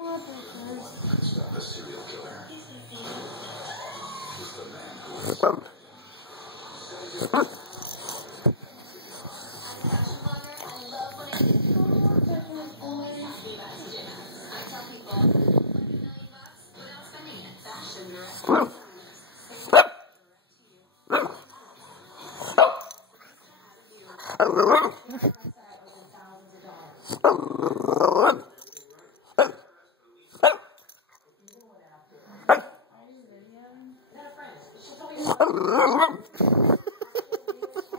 More burgers. Stop a serial killer. These are things. He's the man who